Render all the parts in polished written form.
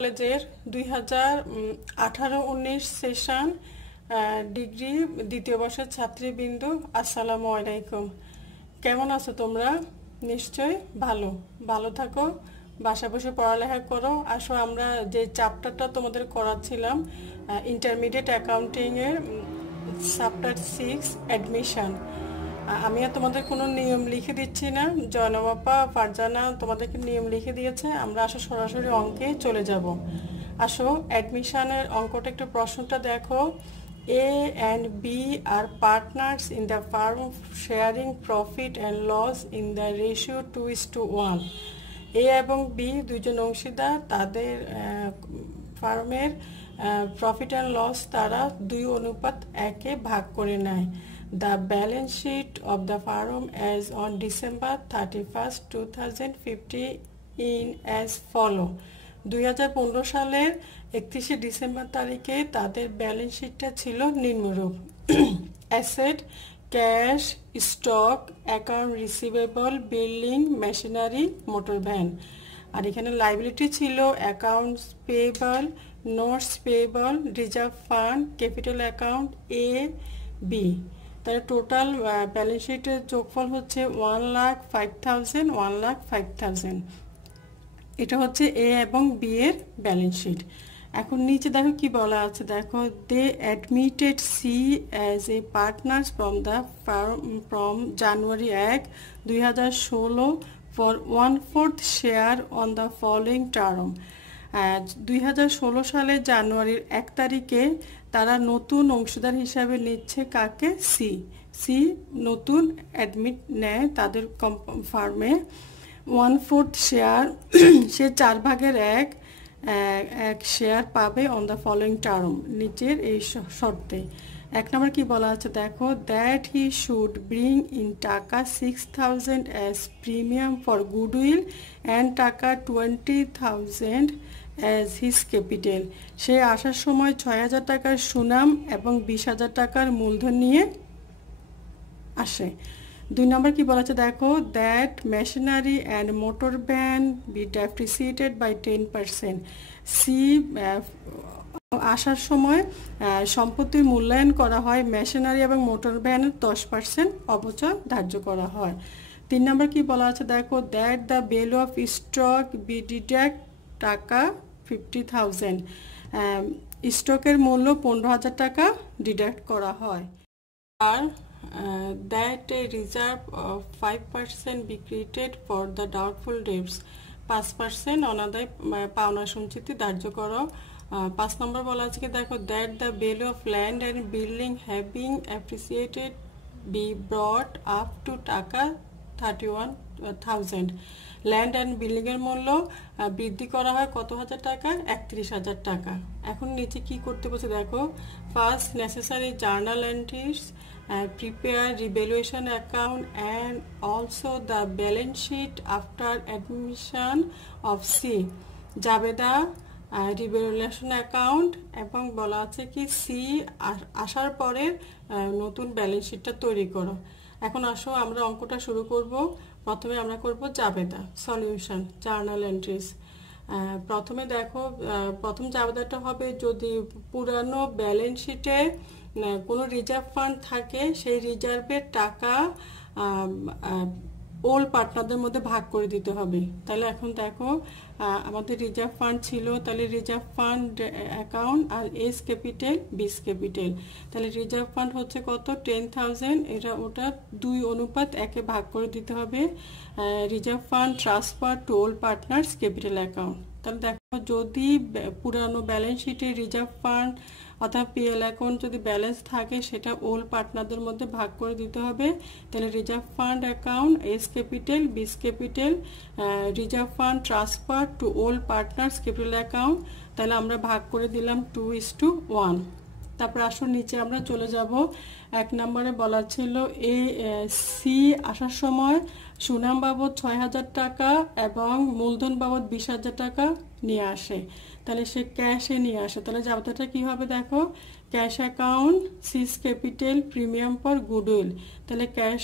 কলেজের 2018-19 session degree দ্বিতীয় বর্ষের ছাত্রীবৃন্দ, আসসালামু আলাইকুম। কেমন আছো তোমরা? নিশ্চয় ভালো থাকো, বাসা বসে পড়ালেখা করো। আসো আমরা যে চ্যাপ্টারটা তোমাদের করাচ্ছিলাম ইন্টারমিডিয়েট অ্যাকাউন্টিং এর চ্যাপ্টার 6 অ্যাডমিশন, আমি আর তোমাদের কোনো নিয়ম লিখে দিচ্ছি না, জয়নবাপা ফারজানা তোমাদেরকে নিয়ম লিখে দিয়েছে। আমরা আসো সরাসরি অঙ্কে চলে যাব। আসো অ্যাডমিশনের অঙ্কটা একটু প্রশ্নটা দেখো। A and B are partners in the firm sharing profit and loss in the ratio 2:1. A এবং B দুইজন অংশীদার, তাদের ফার্মের প্রফিট অ্যান্ড লস তারা 2:1 ভাগ করে নেয়। The balance sheet of the firm as on December 31st, 2015 in as follow. 2015 সালের 31শে ডিসেম্বর তারিখে তাদের ব্যালেন্স শিটটা ছিল নিম্নরূপ। Asset, cash, stock, account receivable, building, machinery, motor van. আর এখানে লাইবিলিটি ছিল accounts payable, notes payable, reserve fund, capital account A, B. তাহলে টোটাল ব্যালেন্স শিটের যোগফল হচ্ছে 1,05,000, 1,05,000। এটা হচ্ছে এ এবং বি এর ব্যালেন্স শিট। এখন নিচে দেখো কি বলা আছে, দেখো they admitted C as A partners from January 1, 2016 for 1/4 share on the following term. 2016 সালের জানুয়ারির 1 তারিখে তারা নতুন অংশীদার হিসাবে নিচ্ছে কাকে? সি নতুন অ্যাডমিট নেয় তাদের ফার্মে। 1/4 শেয়ার, সে 4/1 শেয়ার পাবে অন দ্য ফলোয়িং টার্ম, নিচের এই শর্তে। 1 নম্বর কি বলা আছে দেখো, that he should bring in টাকা 6,000 as premium for goodwill and টাকা 20,000 অ্যাজ হিজ ক্যাপিটাল। সে আসার সময় 6,000 টাকার সুনাম এবং 20,000 টাকার মূলধন নিয়ে আসে। 2 নম্বর কি বলা আছে দেখো, that machinery and motor van be depreciated by 10%। C আসার সময় সম্পত্তির মূল্যায়ন করা হয়, মেশিনারি এবং মোটর ভ্যানের 10% অবচয় ধার্য করা হয়। 3 নম্বর কি বলা আছে দেখো, that the value of stock be deduct টাকা 50,000। স্টকের মূল্য 15,000 টাকা ডিডাক্ট করা হয়। আর that a reserve of 5% be created for the doubtful debts, 5% অনাদায় পাওনা সঞ্চিতি ধার্য করো। 5 নম্বর বলা আছে কি দেখো, that the value of land and building having appreciated be brought up to টাকা 31,000। ল্যান্ড অ্যান্ড বিল্ডিং এর মূল্য বৃদ্ধি করা হয় কত হাজার টাকা? 31,000 টাকা। এখন নিচে কি করতে বলছে দেখো, first necessary journal entries, prepare revaluation account and also the balance sheet after admission of C, Jabeda revaluation account, এবং বলা আছে কি সি আসার পরে নতুন ব্যালেন্স শিটটা তৈরি করো। এখন আসো আমরা অঙ্কটা শুরু করব। প্রথমে আমরা করব জাবেদা সলিউশন জার্নাল এন্ট্রিজ। প্রথমে দেখো, প্রথম জাবেদাটা হবে যদি পুরানো ব্যালেন্স শিটে কোনো রিজার্ভ ফান্ড থাকে, সেই রিজার্ভের টাকা ওল্ড পার্টনারদের মধ্যে ভাগ করে দিতে হবে। তাহলে এখন দেখো আমাদের রিজার্ভ ফান্ড ছিল, তাহলে রিজার্ভ ফান্ড অ্যাকাউন্ট আর এস ক্যাপিটাল, বিস ক্যাপিটাল। তাহলে রিজার্ভ ফান্ড হচ্ছে কত? 10,000। ওটা 2:1 ভাগ করে দিতে হবে। Reserve fund transfer to old partners capital account. তাহলে দেখো যদি পুরানো ব্যালেন্স শিটে রিজার্ভ ফান্ড অর্থাৎ পিএল অ্যাকাউন্ট যদি ব্যালেন্স থাকে, সেটা ওল্ড পার্টনারদের মধ্যে ভাগ করে দিতে হবে। তাহলে reserve fund account A's capital, B's capital, reserve fund transfer to old partners capital account. তাহলে আমরা ভাগ করে দিলাম 2:1। তারপর আসুন নিচে আমরা চলে যাব। 1 নম্বরে বলা ছিল সি আসার সময় সুনাম বাবদ 6,000 টাকা এবং মূলধন বাবদ 20,000 টাকা নিয়ে আসে। তাহলে সে ক্যাশে নিয়ে আসে। তাহলে জাবেদাটা কি হবে দেখো, cash account C's capital premium for goodwill. তাহলে ক্যাশ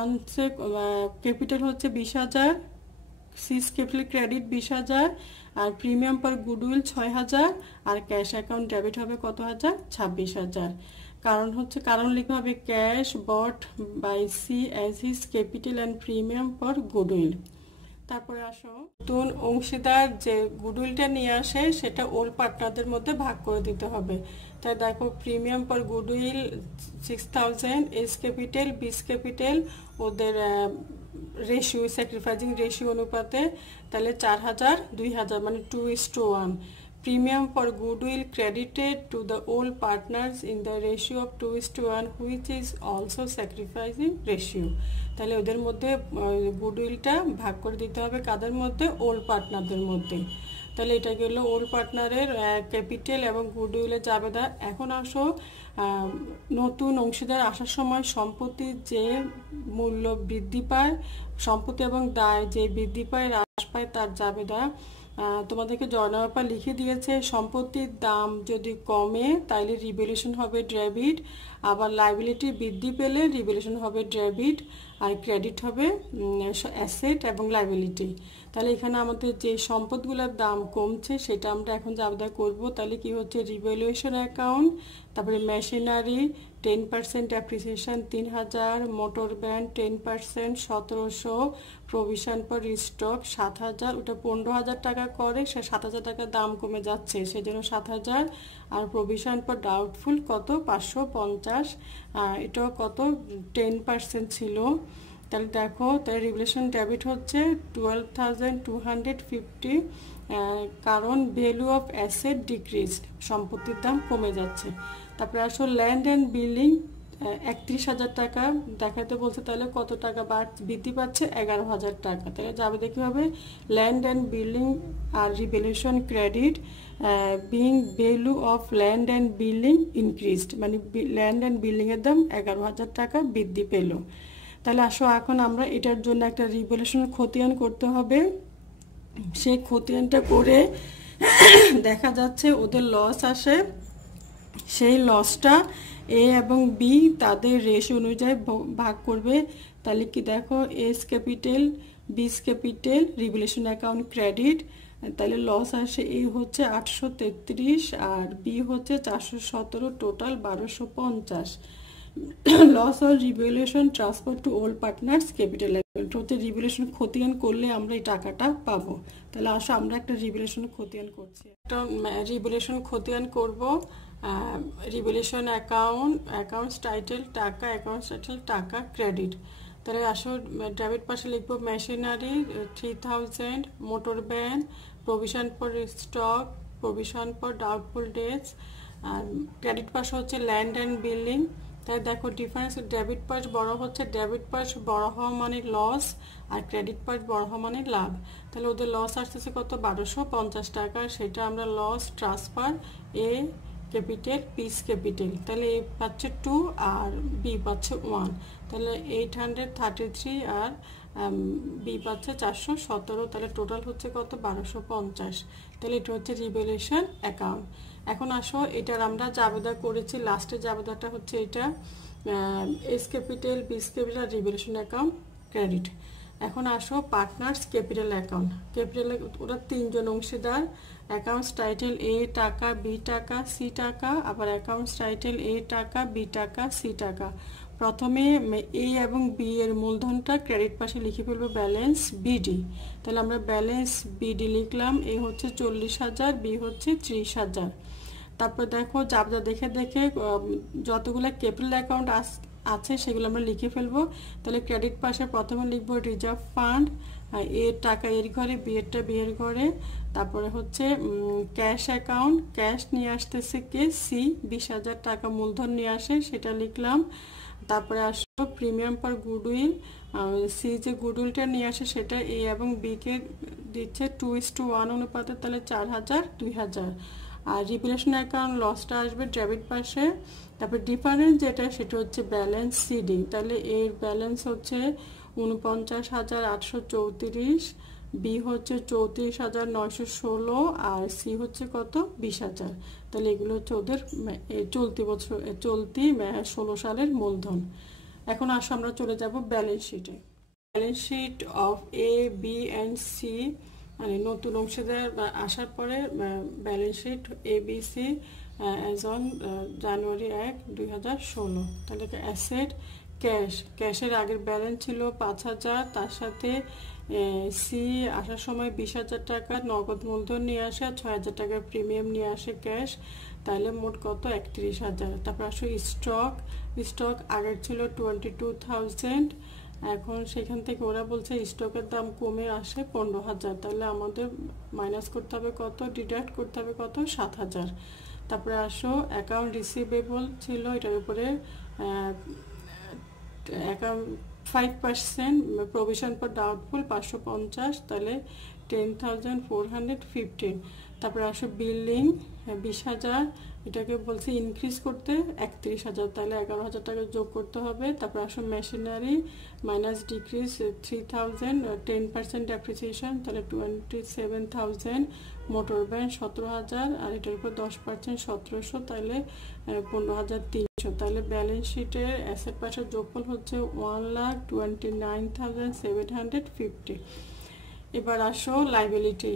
আনছে, ক্যাপিটাল হচ্ছে 20,000, সিজ ক্যাপিটাল ক্রেডিট 20,000, আর প্রিমিয়াম পার গুডউইল 6,000, আর ক্যাশ অ্যাকাউন্ট ডেবিট হবে কত হাজার? 26,000। কারণ লিখতে হবে cash bought by C as his capital and premium for goodwill. তারপরে আসো নতুন অংশীদার যে গুডউইলটা নিয়ে আসে সেটা ওল্ড পার্টনারদের মধ্যে ভাগ করে দিতে হবে। তাই দেখো premium per goodwill 6,000, S capital B's capital ওদের রেশিও স্যাক্রিফাইসিং রেশিও অনুপাতে তাহলে 4,000 2,000 মানে 2:1। Premium for goodwill credited to the old partners in the ratio of 2:1, which is also sacrificing ratio। তাহলে ওদের মধ্যে গুডউইলটা ভাগ করে দিতে হবে কাদের মধ্যে? ওল্ড পার্টনারদের মধ্যে। তাহলে এটা গেল ওল্ড পার্টনারের ক্যাপিটাল এবং গুডউইলের জাবেদা। এখন আসো নতুন অংশীদার আসার সময় সম্পত্তির যে মূল্য বৃদ্ধি পায়, সম্পত্তি এবং দায় যে বৃদ্ধি পায় হ্রাস পায় তার জাবেদা তোমাদেরকে জয়নাপা লিখে দিয়েছে। সম্পত্তির দাম যদি কমে তাইলে রিভ্যালুয়েশন হবে ডেবিট, আবার লাইবিলিটি বৃদ্ধি পেলে রিভ্যালুয়েশন হবে ডেবিট, আর ক্রেডিট হবে অ্যাসেট এবং লাইবিলিটি। তাহলে এখানে আমাদের যে সম্পদগুলোর দাম কমছে সেটা আমরা এখন জাবেদা করব। তাহলে কি হচ্ছে? রিভ্যালুয়েশন অ্যাকাউন্ট, তারপরে machinery 10% appreciation 3,000, motor van 10% 1,700, provision for restock 7,000, ওটা 15,000 টাকা করে, সে 7,000 টাকা দাম কমে যাচ্ছে সেজন্য 7,000, আর প্রভিশন ফর ডাউটফুল কত? 550, এটাও কত? 10% ছিল। তাহলে দেখো তার রিভ্যালুয়েশন ডেবিট হচ্ছে 12,250, কারণ ভ্যালু অফ অ্যাসেট ডিক্রিজড, সম্পত্তির দাম কমে যাচ্ছে। তারপরে আসলে ল্যান্ড অ্যান্ড বিল্ডিং 31,000 টাকা দেখাতে বলছে, তাহলে কত টাকা বৃদ্ধি পাচ্ছে? 11,000 টাকা। তাহলে যাবে দেখতে হবে ল্যান্ড অ্যান্ড বিল্ডিং আর revaluation credit being value of land and building increased, মানে ল্যান্ড অ্যান্ড বিল্ডিংয়ের দাম 11,000 টাকা বৃদ্ধি পেল। তাহলে আসো এখন আমরা এটার জন্য একটা রিভ্যালুয়েশনের খতিয়ান করতে হবে। সেই খতিয়ানটা করে দেখা যাচ্ছে ওদের লস আসে, সেই লসটা এ এবং বি তাদের রেশিও অনুযায়ী ভাগ করবে। তাহলে কি দেখো A's capital B's capital revaluation account credit, তাহলে লস আসে এ হচ্ছে 833 আর বি হচ্ছে 417, total 1250। Loss or revaluation transfer to old partners capital account হচ্ছে রিভ্যালুয়েশন খতিয়ান করলে আমরা এই টাকাটা পাবো। তাহলে আসো আমরা একটা রিভ্যালুয়েশন খতিয়ান করছি, একটা রিভ্যালুয়েশন খতিয়ান করব। রিভ্যালুয়েশন অ্যাকাউন্টস টাইটেল টাকা, অ্যাকাউন্টস টাইটেল টাকা ক্রেডিট। তাহলে আসো ডেবিট পাশে লিখবো machinery 3,000, motor van, provision for stock, provision for doubtful debts, আর ক্রেডিট পাশে হচ্ছে ল্যান্ড অ্যান্ড বিল্ডিং। তাই দেখো ডিফারেন্স, ডেবিট পাস বড় হচ্ছে, ডেবিট পাস বড় হওয়া মানে লস, আর ক্রেডিট পাস বড় হওয়া মানে লাভ। তাহলে ওদের লস আসতেছে কত? 1250 টাকা, সেটা আমরা লস ট্রান্সফার এ ক্যাপিটাল পিস ক্যাপিটাল, তাহলে এ পাচ্ছে 2 আর বি পাচ্ছে 1, তাহলে 833 আর বি পাচ্ছে 417, তাহলে টোটাল হচ্ছে কত? 1250। তাহলে এটা হচ্ছে রিভ্যালুয়েশন অ্যাকাউন্ট। এখন আসো এটার আমরা জাবেদা করেছি, লাস্টের জাবেদাটা হচ্ছে এটা S capital B's capital revaluation account credit. এখন আসো পার্টনার্স ক্যাপিটাল অ্যাকাউন্ট। ক্যাপিটাল ওরা 3 জন অংশীদার, অ্যাকাউন্টস টাইটেল এ টাকা, বি টাকা, সি টাকা, আবার অ্যাকাউন্টস টাইটেল এ টাকা, বি টাকা, সি টাকা। প্রথমে এ এবং বি এর মূলধনটা ক্রেডিট পাশে লিখে ফেলবো ব্যালেন্স বিডি। তাহলে আমরা ব্যালেন্স বিডি লিখলাম, এ হচ্ছে 40,000, বি হচ্ছে 30,000। তারপর দেখো জাবেদা দেখে দেখে যতগুলো ক্যাপিটাল অ্যাকাউন্ট আছে সেগুলো আমরা লিখে ফেলবো। তাহলে ক্রেডিট পাশে প্রথমে লিখবো রিজার্ভ ফান্ড, এর টাকা এর ঘরে, বি এরটা বি এর ঘরে। তারপরে হচ্ছে ক্যাশ অ্যাকাউন্ট, ক্যাশ নিয়ে আসতেছে কে? সি, 20,000 টাকা মূলধন নিয়ে আসে, সেটা লিখলাম। তারপরে আসলো প্রিমিয়াম পার গুডউইল, সি যে গুডউইলটা নিয়ে আসে সেটা এ এবং বি কে দিচ্ছে 2:1 অনুপাতে, তাহলে 4,000 2,000। আর রিভ্যালুয়েশন অ্যাকাউন্ট লসটা আসবে ডেবিট পাশে। তারপর ডিফারেন্স যেটা সেটা হচ্ছে ব্যালেন্স সিডি, তাহলে এর ব্যালেন্স হচ্ছে 49,834, বি হচ্ছে 34,916, আর সি হচ্ছে কত? 20,000। তাহলে এগুলো হচ্ছে ওদের চলতি 16 সালের মূলধন। এখন আসো আমরা চলে যাব ব্যালেন্স শিটে। Balance sheet of A B and C, মানে নতুন অংশীদার আসার পরে balance sheet A B C as on January 1, 2016। তাহলে অ্যাসেট ক্যাশের আগের ব্যালেন্স ছিল 5,000, তার সাথে সি আসার সময় 20,000 টাকা নগদ মূলধন নিয়ে আসে আর 6,000 টাকার প্রিমিয়াম নিয়ে আসে ক্যাশ, তাহলে মোট কত 31,000। তারপর আসো স্টক আগের ছিল 22,000, এখন সেখান থেকে ওরা বলছে স্টকের দাম কমে আসে 15,000, তাহলে আমাদের মাইনাস করতে হবে কত, ডিডাক্ট করতে হবে কত, 7,000। তারপরে আসো অ্যাকাউন্ট রিসিভেবল ছিল, এটার উপরে অ্যাকাউন্ট 5% প্রভিশন ফর ডাউটফুল 550, তাহলে 10,415। তারপরে আসো বিল্ডিং 20,000, এটাকে বলছে ইনক্রিজ করতে 31,000, তাহলে 11,000 টাকা যোগ করতে হবে। তারপর আসো মেশিনারি মাইনাস ডিক্রিজ 3,000, 10% ডেপ্রিসিয়েশন, তাহলে 27,000। মোটর ভ্যান 17,000, আর এটার উপর 10% 1700, তাহলে 15,300। তাহলে ব্যালেন্স শিটের অ্যাসেট পাশের যোগফল হচ্ছে 1,29,750। এবার আসো লাইবিলিটি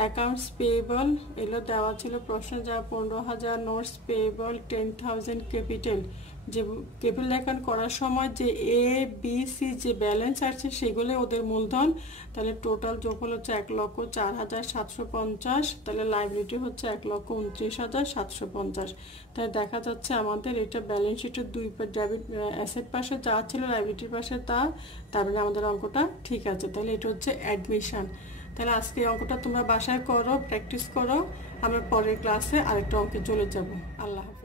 অ্যাকাউন্টস পেয়েবল, এগুলো দেওয়া ছিল প্রশ্ন, যা 15,000, নোটস পেয়েবল 10,000, ক্যাপিটাল যে ক্যাপিটাল অ্যাকাউন্ট করার সময় যে এ বি সি যে ব্যালেন্স আছে সেগুলো ওদের মূলধন, তাহলে টোটাল যোগফল হচ্ছে 1,04,750, তাহলে লাইবিলিটি হচ্ছে 1,29,750। তাই দেখা যাচ্ছে আমাদের এটা ব্যালেন্স শিটের দুই ডেবিট অ্যাসেট পাশে যা ছিল লাইবিলিটির পাশে তা, তারপরে আমাদের অঙ্কটা ঠিক আছে। তাহলে এটা হচ্ছে অ্যাডমিশন। তাহলে আজকে অঙ্কটা তোমরা বাসায় করো, প্র্যাকটিস করো, আমরা পরের ক্লাসে আরেকটা অঙ্কে চলে যাব। আল্লাহ হাফেজ।